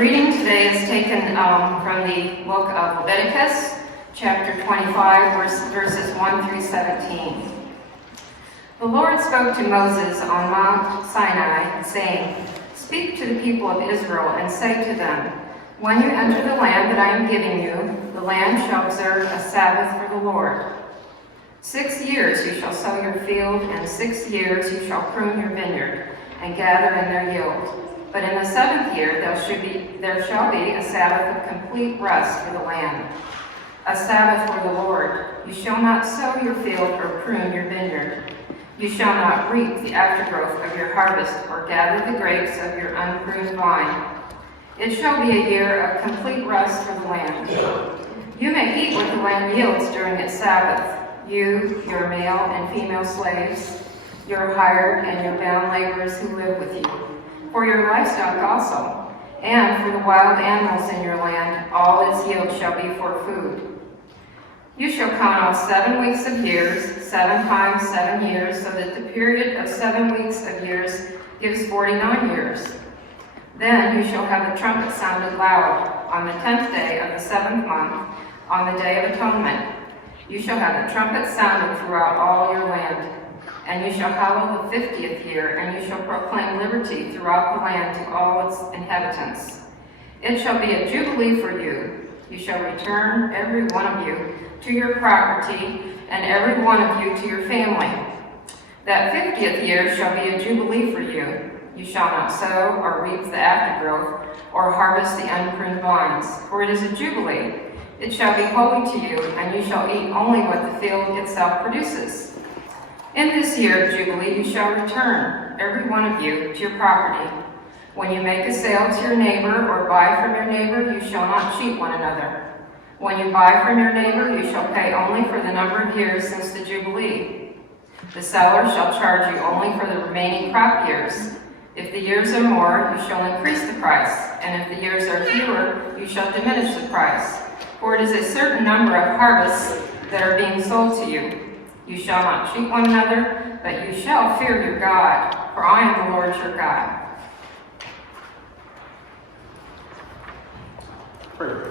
reading today is taken from the book of Leviticus, chapter 25, verses 1 through 17. The Lord spoke to Moses on Mount Sinai, saying, "Speak to the people of Israel and say to them, when you enter the land that I am giving you, the land shall observe a Sabbath for the Lord. 6 years you shall sow your field, and 6 years you shall prune your vineyard, and gather in their yield. But in the 7th year there shall be a Sabbath of complete rest for the land, a Sabbath for the Lord. You shall not sow your field or prune your vineyard. You shall not reap the aftergrowth of your harvest or gather the grapes of your unpruned vine. It shall be a year of complete rest for the land. You may eat what the land yields during its Sabbath, you, your male and female slaves, your hired and your bound laborers who live with you, for your livestock also, and for the wild animals in your land, all its yield shall be for food. You shall count off 7 weeks of years, 7 times 7 years, so that the period of 7 weeks of years gives 49 years. Then you shall have the trumpet sounded loud on the 10th day of the 7th month, on the Day of Atonement. You shall have the trumpet sounded throughout all your land. And you shall hallow the 50th year, and you shall proclaim liberty throughout the land to all its inhabitants. It shall be a jubilee for you. You shall return, every one of you, to your property, and every one of you to your family. That 50th year shall be a jubilee for you. You shall not sow or reap the aftergrowth, or harvest the unpruned vines, for it is a jubilee. It shall be holy to you, and you shall eat only what the field itself produces. In this year of Jubilee you shall return, every one of you, to your property. When you make a sale to your neighbor or buy from your neighbor, you shall not cheat one another. When you buy from your neighbor, you shall pay only for the number of years since the Jubilee. The seller shall charge you only for the remaining crop years. If the years are more, you shall increase the price, and if the years are fewer, you shall diminish the price. For it is a certain number of harvests that are being sold to you. You shall not cheat one another, but you shall fear your God, for I am the Lord your God." Prayer.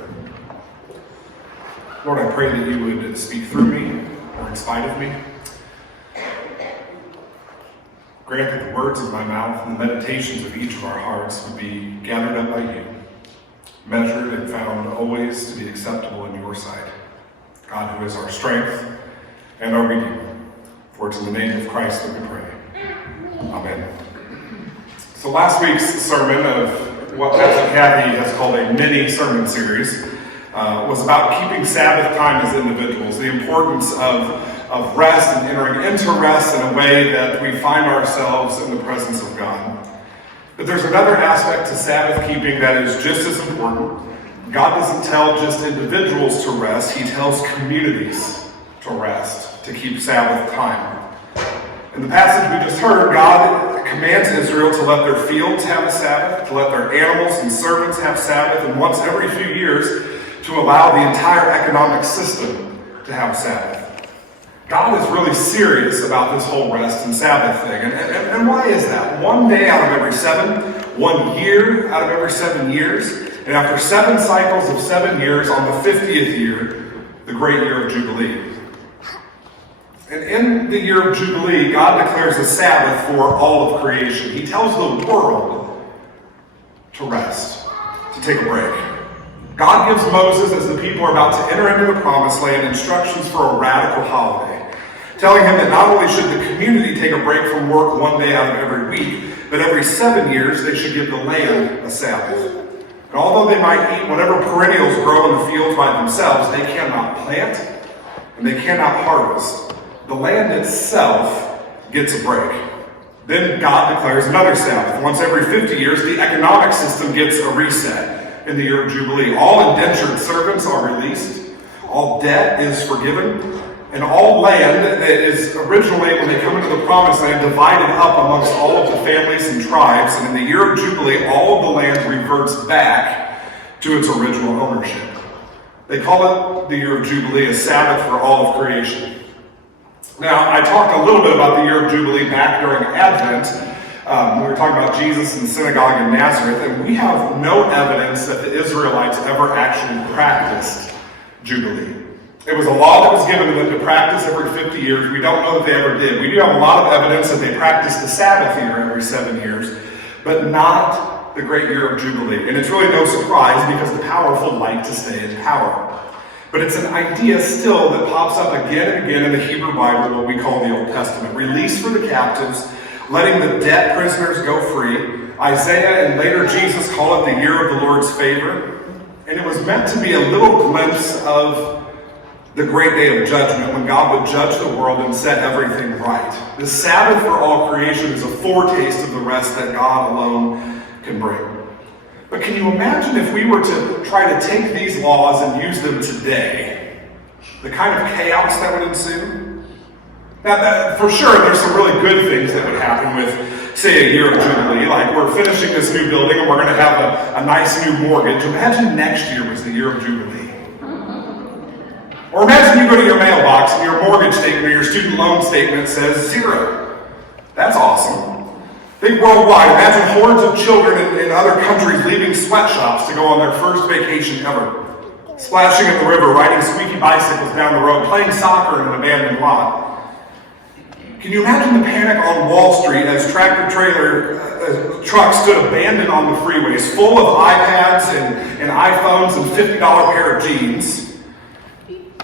Lord, I pray that you would speak through me or in spite of me. Grant that the words of my mouth and the meditations of each of our hearts would be gathered up by you, measured and found always to be acceptable in your sight. God, who is our strength and our Redeemer. For it's in the name of Christ that we pray. Amen. So last week's sermon of what Pastor Kathy has called a mini sermon series was about keeping Sabbath time as individuals, the importance of rest and entering into rest in a way that we find ourselves in the presence of God. But there's another aspect to Sabbath keeping that is just as important. God doesn't tell just individuals to rest, he tells communities to rest, to keep Sabbath time. In the passage we just heard, God commands Israel to let their fields have a Sabbath, to let their animals and servants have Sabbath, and once every few years to allow the entire economic system to have Sabbath. God is really serious about this whole rest and Sabbath thing. And why is that? 1 day out of every 7, 1 year out of every 7 years, and after 7 cycles of 7 years, on the 50th year, the great year of Jubilee. And in the year of Jubilee, God declares a Sabbath for all of creation. He tells the world to rest, to take a break. God gives Moses, as the people are about to enter into the Promised Land, instructions for a radical holiday, telling him that not only should the community take a break from work 1 day out of every week, but every 7 years they should give the land a Sabbath. And although they might eat whatever perennials grow in the fields by themselves, they cannot plant and they cannot harvest. The land itself gets a break. Then God declares another Sabbath. Once every 50 years, the economic system gets a reset in the year of Jubilee. All indentured servants are released. All debt is forgiven. And all land that is originally, when they come into the Promised Land, divided up amongst all of the families and tribes. And in the year of Jubilee, all of the land reverts back to its original ownership. They call it the year of Jubilee, a Sabbath for all of creation. Now, I talked a little bit about the year of Jubilee back during Advent, We were talking about Jesus in the synagogue in Nazareth, and we have no evidence that the Israelites ever actually practiced Jubilee. It was a law that was given to them to practice every 50 years. We don't know that they ever did. We do have a lot of evidence that they practiced the Sabbath year every 7 years, but not the great year of Jubilee. And it's really no surprise because the powerful like to stay in power. But it's an idea still that pops up again and again in the Hebrew Bible, what we call the Old Testament. Release for the captives, letting the debt prisoners go free. Isaiah and later Jesus call it the year of the Lord's favor. And it was meant to be a little glimpse of the great day of judgment when God would judge the world and set everything right. The Sabbath for all creation is a foretaste of the rest that God alone can bring. But can you imagine if we were to try to take these laws and use them today? The kind of chaos that would ensue? Now, for sure, there's some really good things that would happen with, say, a year of Jubilee. Like, we're finishing this new building and we're going to have a nice new mortgage. Imagine next year was the year of Jubilee. Or imagine you go to your mailbox and your mortgage statement or your student loan statement says 0. That's awesome. Think worldwide. Imagine hordes of children in other countries leaving sweatshops to go on their first vacation ever. Splashing in the river, riding squeaky bicycles down the road, playing soccer in an abandoned lot. Can you imagine the panic on Wall Street as tractor-trailer trucks stood abandoned on the freeways, full of iPads and iPhones and $50 pair of jeans?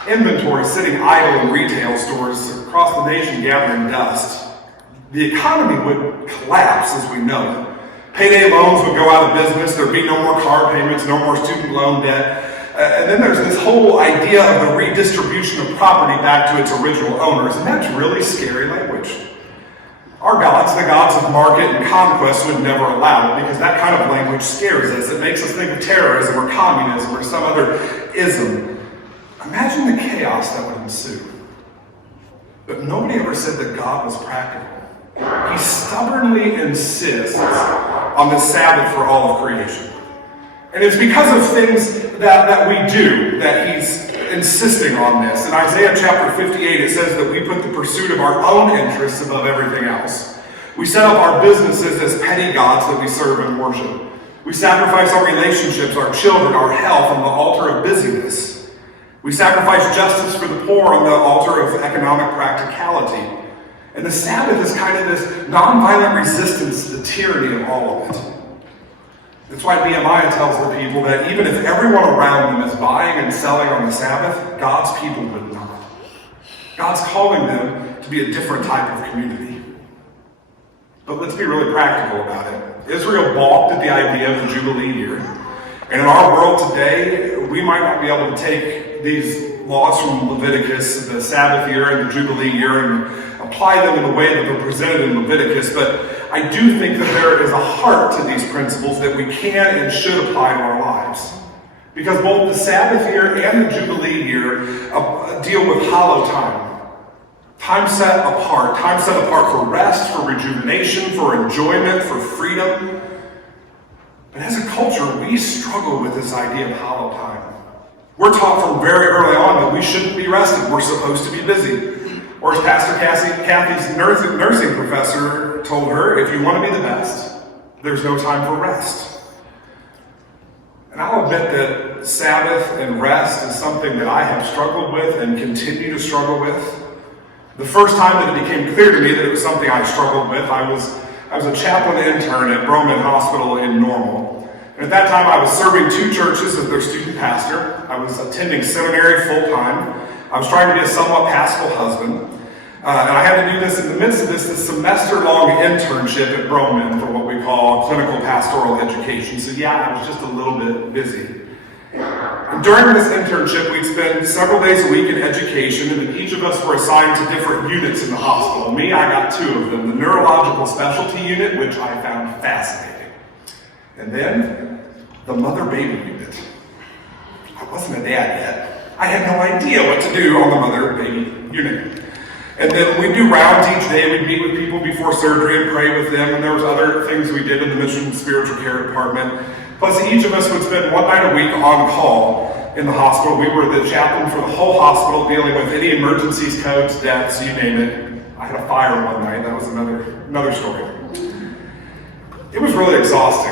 Inventory sitting idle in retail stores across the nation gathering dust. The economy would collapse as we know it. Payday loans would go out of business. There'd be no more car payments, no more student loan debt. And then there's this whole idea of the redistribution of property back to its original owners. And that's really scary language. Our gods, the gods of market and conquest, would never allow it because that kind of language scares us. It makes us think of terrorism or communism or some other ism. Imagine the chaos that would ensue. But nobody ever said that God was practical. He stubbornly insists on the Sabbath for all of creation. And it's because of things that we do that he's insisting on this. In Isaiah chapter 58, it says that we put the pursuit of our own interests above everything else. We set up our businesses as petty gods that we serve and worship. We sacrifice our relationships, our children, our health on the altar of busyness. We sacrifice justice for the poor on the altar of economic practicality. And the Sabbath is kind of this nonviolent resistance to the tyranny of all of it. That's why Nehemiah tells the people that even if everyone around them is buying and selling on the Sabbath, God's people would not. God's calling them to be a different type of community. But let's be really practical about it. Israel balked at the idea of the Jubilee year. And in our world today, we might not be able to take these laws from Leviticus, the Sabbath year and the Jubilee year, and apply them in the way that they're presented in Leviticus. But I do think that there is a heart to these principles that we can and should apply to our lives. Because both the Sabbath year and the Jubilee year deal with hallowed time. Time set apart for rest, for rejuvenation, for enjoyment, for freedom. But as a culture, we struggle with this idea of hallowed time. We're taught from very early on that we shouldn't be rested. We're supposed to be busy. Or as Pastor Kathy's nursing professor told her, if you want to be the best, there's no time for rest. And I'll admit that Sabbath and rest is something that I have struggled with and continue to struggle with. The first time that it became clear to me that it was something I struggled with, I was a chaplain intern at Tremont Hospital in Normal. And at that time, I was serving 2 churches as their student pastor. I was attending seminary full-time. I was trying to be a somewhat pastoral husband. And I had to do this in the midst of this semester-long internship at Tremont for what we call clinical pastoral education. So yeah, I was just a little bit busy. And during this internship, we'd spend several days a week in education, and then each of us were assigned to different units in the hospital. Me, I got 2 of them. The neurological specialty unit, which I found fascinating. And then the mother-baby unit. I wasn't a dad yet. I had no idea what to do on the mother-baby unit. And then we'd do rounds each day. We'd meet with people before surgery and pray with them. And there was other things we did in the mission and spiritual care department. Plus, each of us would spend 1 night a week on call in the hospital. We were the chaplain for the whole hospital, dealing with any emergencies, codes, deaths, you name it. I had a fire one night. That was another story. It was really exhausting.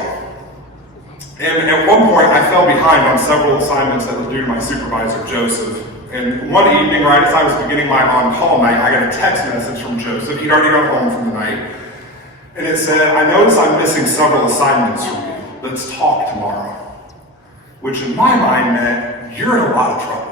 And at one point, I fell behind on several assignments that were due to my supervisor, Joseph. And one evening, right as I was beginning my on-call night, I got a text message from Joseph. He'd already gone home from the night. And it said, "I notice I'm missing several assignments from you. Let's talk tomorrow." Which in my mind meant, you're in a lot of trouble.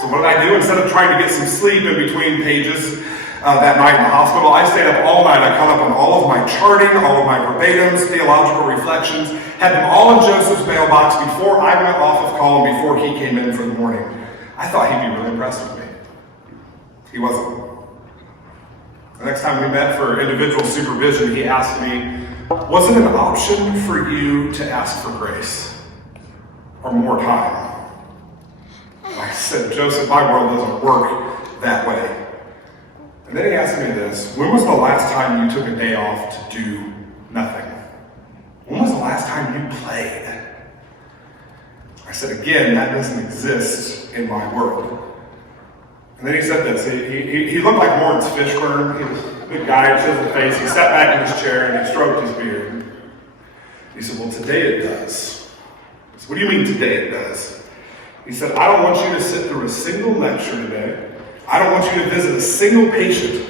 So what did I do? Instead of trying to get some sleep in between pages that night in the hospital, I stayed up all night. I caught up on all of my charting, all of my verbatims, theological reflections, had them all in Joseph's mailbox before I went off of call and before he came in for the morning. I thought he'd be really impressed with me. He wasn't. The next time we met for individual supervision, he asked me, "Was it an option for you to ask for grace or more time?" I said, "Joseph, my world doesn't work that way." And then he asked me this: "When was the last time you took a day off to do nothing? When was the last time you played?" I said, "Again, that doesn't exist in my world." And then he said this. He looked like Lawrence Fishburne. He was a big guy, chiseled face. He sat back in his chair and he stroked his beard. He said, "Well, today it does." I said, "What do you mean today it does?" He said, "I don't want you to sit through a single lecture today. I don't want you to visit a single patient.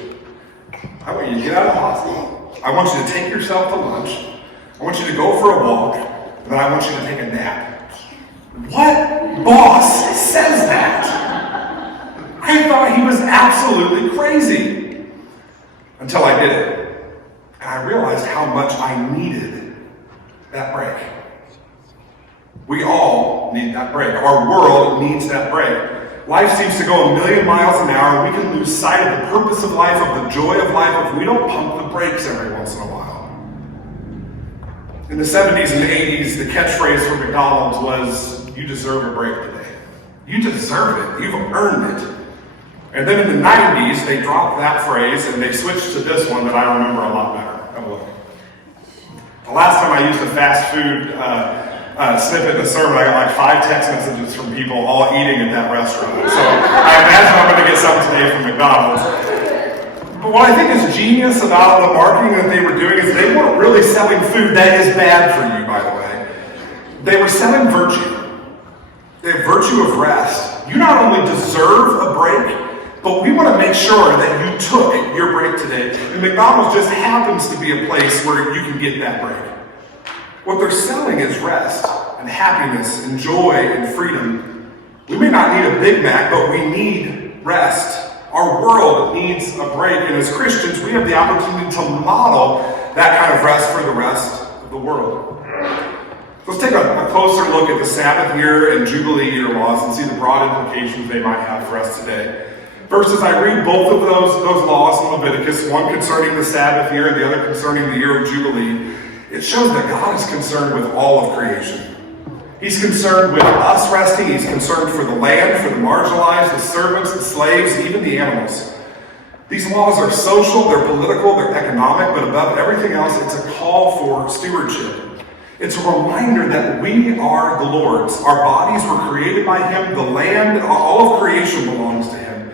I want you to get out of the hospital. I want you to take yourself to lunch. I want you to go for a walk. And then I want you to take a nap." What boss says that? I thought he was absolutely crazy. Until I did it. And I realized how much I needed that break. We all need that break. Our world needs that break. Life seems to go a million miles an hour. We can lose sight of the purpose of life, of the joy of life, if we don't pump the brakes every once in a while. In the 70s and 80s, the catchphrase for McDonald's was, "You deserve a break today." You deserve it. You've earned it. And then in the 90s, they dropped that phrase and they switched to this one that I remember a lot better. Have a look. The last time I used a fast food snippet in a sermon, I got like 5 text messages from people all eating at that restaurant. So I imagine I'm going to get some today from McDonald's. But what I think is genius about the marketing that they were doing is they weren't really selling food that is bad for you, by the way. They were selling virtue. The virtue of rest. You not only deserve a break, but we want to make sure that you took your break today. And McDonald's just happens to be a place where you can get that break. What they're selling is rest and happiness and joy and freedom. We may not need a Big Mac, but we need rest. Our world needs a break. And as Christians, we have the opportunity to model that kind of rest for the rest of the world. Let's take a closer look at the Sabbath year and Jubilee year laws and see the broad implications they might have for us today. First, as I read both of those laws in Leviticus, one concerning the Sabbath year and the other concerning the year of Jubilee, it shows that God is concerned with all of creation. He's concerned with us resting. He's concerned for the land, for the marginalized, the servants, the slaves, even the animals. These laws are social, they're political, they're economic, but above everything else, it's a call for stewardship. It's a reminder that we are the Lord's. Our bodies were created by Him. The land, all of creation belongs to Him.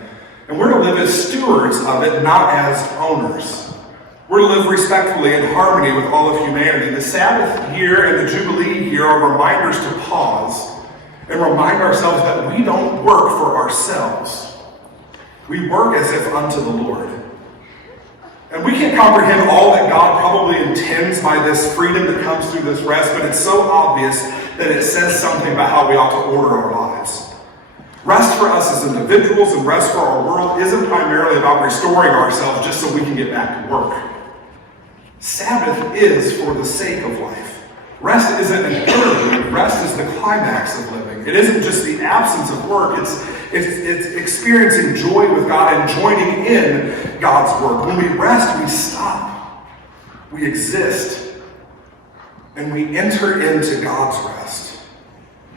And we're to live as stewards of it, not as owners. We're to live respectfully in harmony with all of humanity. The Sabbath year and the Jubilee year are reminders to pause and remind ourselves that we don't work for ourselves. We work as if unto the Lord. And we can't comprehend all that God probably intends by this freedom that comes through this rest, but it's so obvious that it says something about how we ought to order our lives. Rest for us as individuals and rest for our world isn't primarily about restoring ourselves just so we can get back to work. Sabbath is for the sake of life. Rest isn't an interlude. Rest is the climax of living. It isn't just the absence of work. It's experiencing joy with God and joining in God's work. When we rest, we stop. We exist. And we enter into God's rest.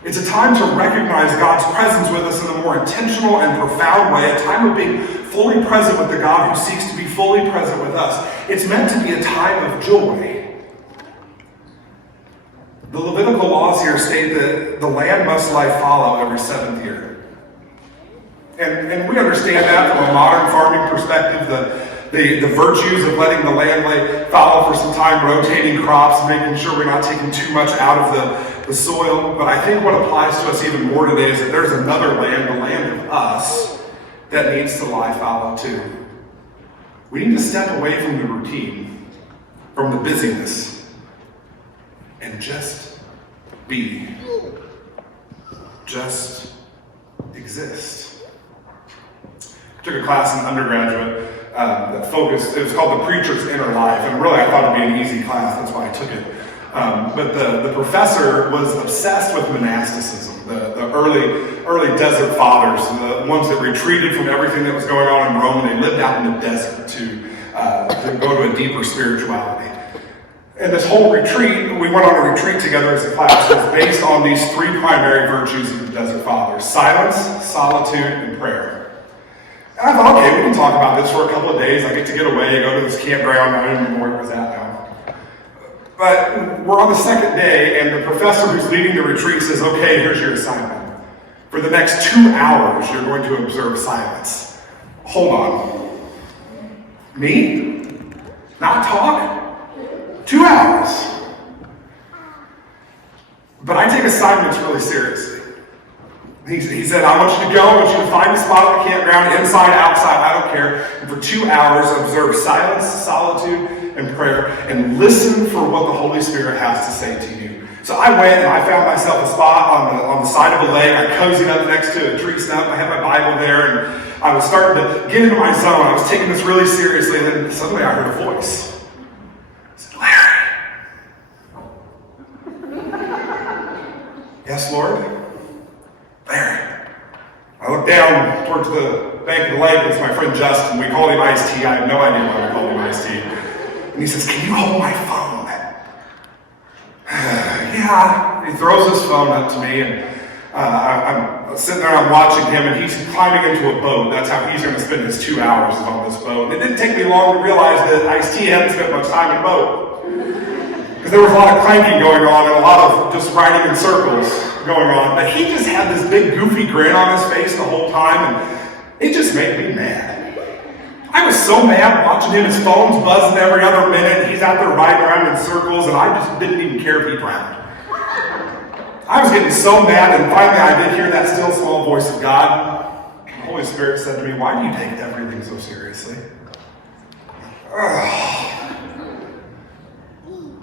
It's a time to recognize God's presence with us in a more intentional and profound way, a time of being fully present with the God who seeks to be fully present with us. It's meant to be a time of joy. The Levitical laws here state that the land must lie fallow every 7th year. And we understand that from a modern farming perspective. the virtues of letting the land lay fallow for some time, rotating crops, making sure we're not taking too much out of the soil. But I think what applies to us even more today is that there's another land, the land of us, that needs to lie fallow too. We need to step away from the routine, from the busyness, and just be. Just exist. I took a class in undergraduate that focused, it was called The Preacher's Inner Life, and really I thought it'd be an easy class, that's why I took it. But the professor was obsessed with monasticism, the early desert fathers, the ones that retreated from everything that was going on in Rome, and they lived out in the desert to go to a deeper spirituality. And this whole retreat, we went on a retreat together as a class, was based on these three primary virtues of the desert fathers: silence, solitude, and prayer. And I thought, okay, we can talk about this for a couple of days. I get to get away, go to this campground. I don't even know where it was at now. But we're on the second day, and the professor who's leading the retreat says, okay, here's your assignment. For the next 2 hours, you're going to observe silence. Hold on. Me? Not talk? 2 hours. But I take assignments really seriously. He said, I want you to go, I want you to find a spot at the campground, inside, outside, I don't care. And for 2 hours, observe silence, solitude, and prayer, and listen for what the Holy Spirit has to say to you. So I went and I found myself a spot on the side of a lake. I cozied up next to a tree stump. I had my Bible there, and I was starting to get into my zone. I was taking this really seriously, and then suddenly I heard a voice. Yes, Lord? Larry. I looked down towards the bank of the lake. It's my friend Justin. We call him Iced Tea. I have no idea why we call him Iced Tea. And he says, can you hold my phone? Yeah. He throws his phone up to me, and I'm sitting there, I'm watching him, and he's climbing into a boat. That's how he's going to spend his 2 hours is on this boat. And it didn't take me long to realize that Iced Tea hadn't spent much time in the boat. Because there was a lot of clanking going on and a lot of just riding in circles going on. But he just had this big goofy grin on his face the whole time, and it just made me mad. I was so mad watching him, his phone's buzzing every other minute, he's out there riding around in circles, and I just didn't even care if he drowned. I was getting so mad, and finally I did hear that still small voice of God. The Holy Spirit said to me, why do you take everything so seriously?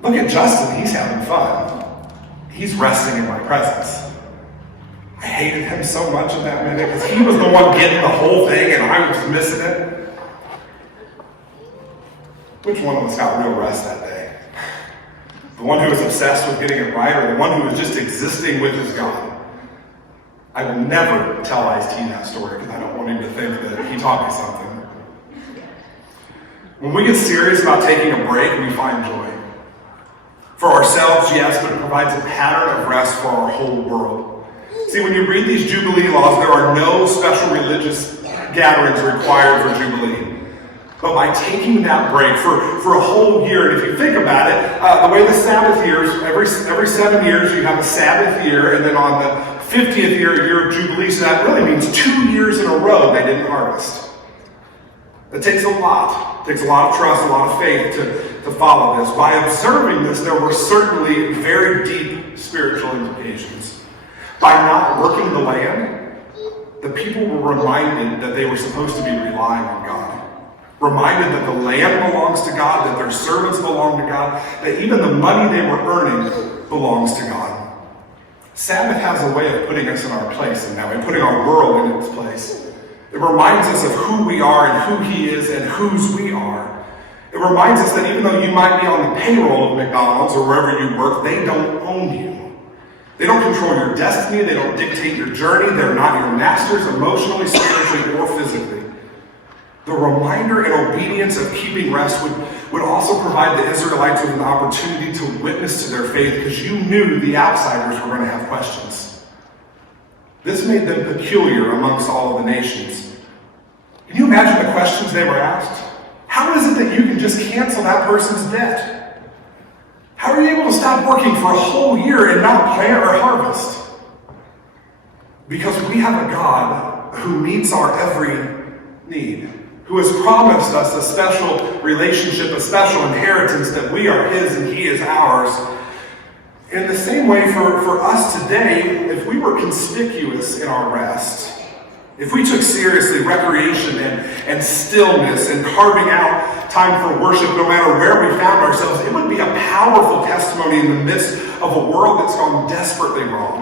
Look at Justin, he's having fun. He's resting in my presence. I hated him so much in that minute because he was the one getting the whole thing and I was missing it. Which one of us got real rest that day? The one who was obsessed with getting it right, or the one who was just existing with his God? I will never tell Ice-T that story because I don't want him to think that he taught me something. When we get serious about taking a break, we find joy. For ourselves, yes, but it provides a pattern of rest for our whole world. See, when you read these Jubilee laws, there are no special religious gatherings required for Jubilee. But by taking that break for a whole year, and if you think about it, the way the Sabbath years, every 7 years you have a Sabbath year, and then on the 50th year of Jubilee, so that really means 2 years in a row they didn't harvest. It takes a lot. It takes a lot of trust, a lot of faith to follow this. By observing this, there were certainly very deep spiritual implications. By not working the land, the people were reminded that they were supposed to be relying on God. Reminded that the land belongs to God, that their servants belong to God, that even the money they were earning belongs to God. Sabbath has a way of putting us in our place in that way, putting our world in its place. It reminds us of who we are and who He is and whose we are. It reminds us that even though you might be on the payroll of McDonald's or wherever you work, they don't own you. They don't control your destiny. They don't dictate your journey. They're not your masters emotionally, spiritually, or physically. The reminder and obedience of keeping rest would also provide the Israelites with an opportunity to witness to their faith because you knew the outsiders were going to have questions. This made them peculiar amongst all of the nations. Can you imagine the questions they were asked? How is it that you can just cancel that person's debt? How are you able to stop working for a whole year and not plant or harvest? Because we have a God who meets our every need. who has promised us a special relationship, a special inheritance, that we are his and he is ours. In the same way, for us today, if we were conspicuous in our rest, if we took seriously recreation and stillness and carving out time for worship, no matter where we found ourselves, it would be a powerful testimony in the midst of a world that's gone desperately wrong.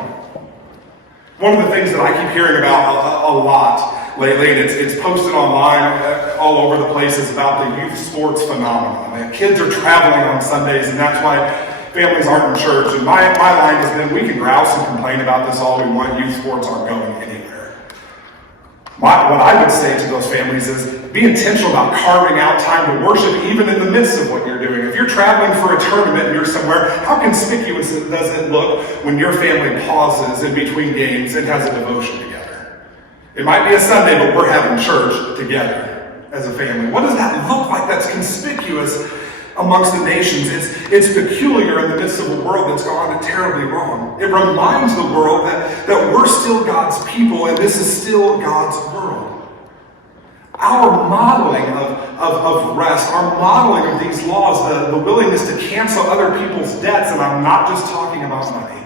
One of the things that I keep hearing about a lot lately, and it's posted online all over the place, is about the youth sports phenomenon. And kids are traveling on Sundays, and that's why families aren't in church. And my line has been, we can grouse and complain about this all we want. Youth sports aren't going anywhere. What I would say to those families is, be intentional about carving out time to worship even in the midst of what you're doing. If you're traveling for a tournament and you're somewhere, how conspicuous does it look when your family pauses in between games and has a devotion together? It might be a Sunday, but we're having church together as a family. What does that look like that's conspicuous amongst the nations? It's peculiar in the midst of a world that's gone terribly wrong. It reminds the world that we're still God's people and this is still God's world. Our modeling of rest, our modeling of these laws, the willingness to cancel other people's debts, and I'm not just talking about money,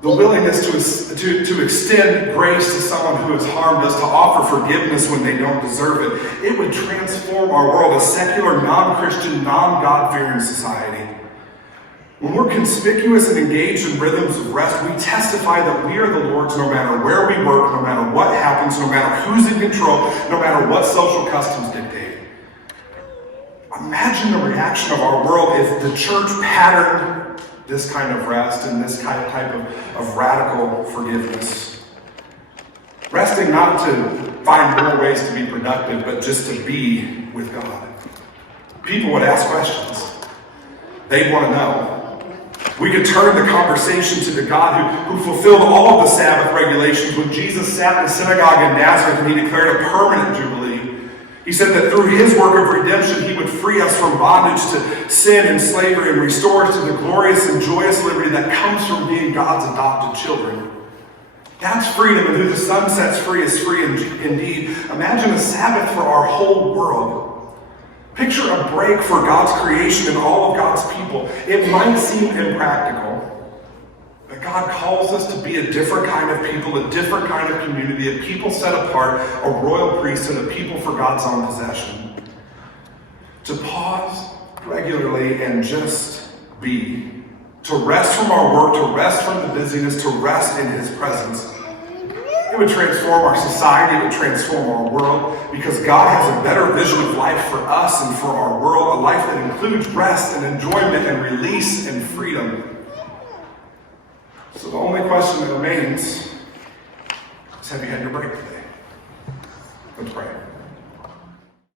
the willingness to extend grace to someone who has harmed us, to offer forgiveness when they don't deserve it, it would transform our world, a secular, non-Christian, non-God-fearing society. When we're conspicuous and engaged in rhythms of rest, we testify that we are the Lord's no matter where we work, no matter what happens, no matter who's in control, no matter what social customs dictate. Imagine the reaction of our world if the church patterned this kind of rest and this type of radical forgiveness. Resting not to find more ways to be productive, but just to be with God. People would ask questions. They'd want to know. We could turn the conversation to the God who fulfilled all of the Sabbath regulations. When Jesus sat in the synagogue in Nazareth and he declared a permanent jubilee, he said that through his work of redemption, he would free us from bondage to sin and slavery and restore us to the glorious and joyous liberty that comes from being God's adopted children. That's freedom, and who the Son sets free is free indeed. Imagine a Sabbath for our whole world. Picture a break for God's creation and all of God's people. It might seem impractical, but God calls us to be a different kind of people, a different kind of community, a people set apart, a royal priesthood, a people for God's own possession. To pause regularly and just be. To rest from our work, to rest from the busyness, to rest in his presence. It would transform our society, it would transform our world, because God has a better vision of life for us and for our world, a life that includes rest and enjoyment and release and freedom. So the only question that remains is, have you had your break today?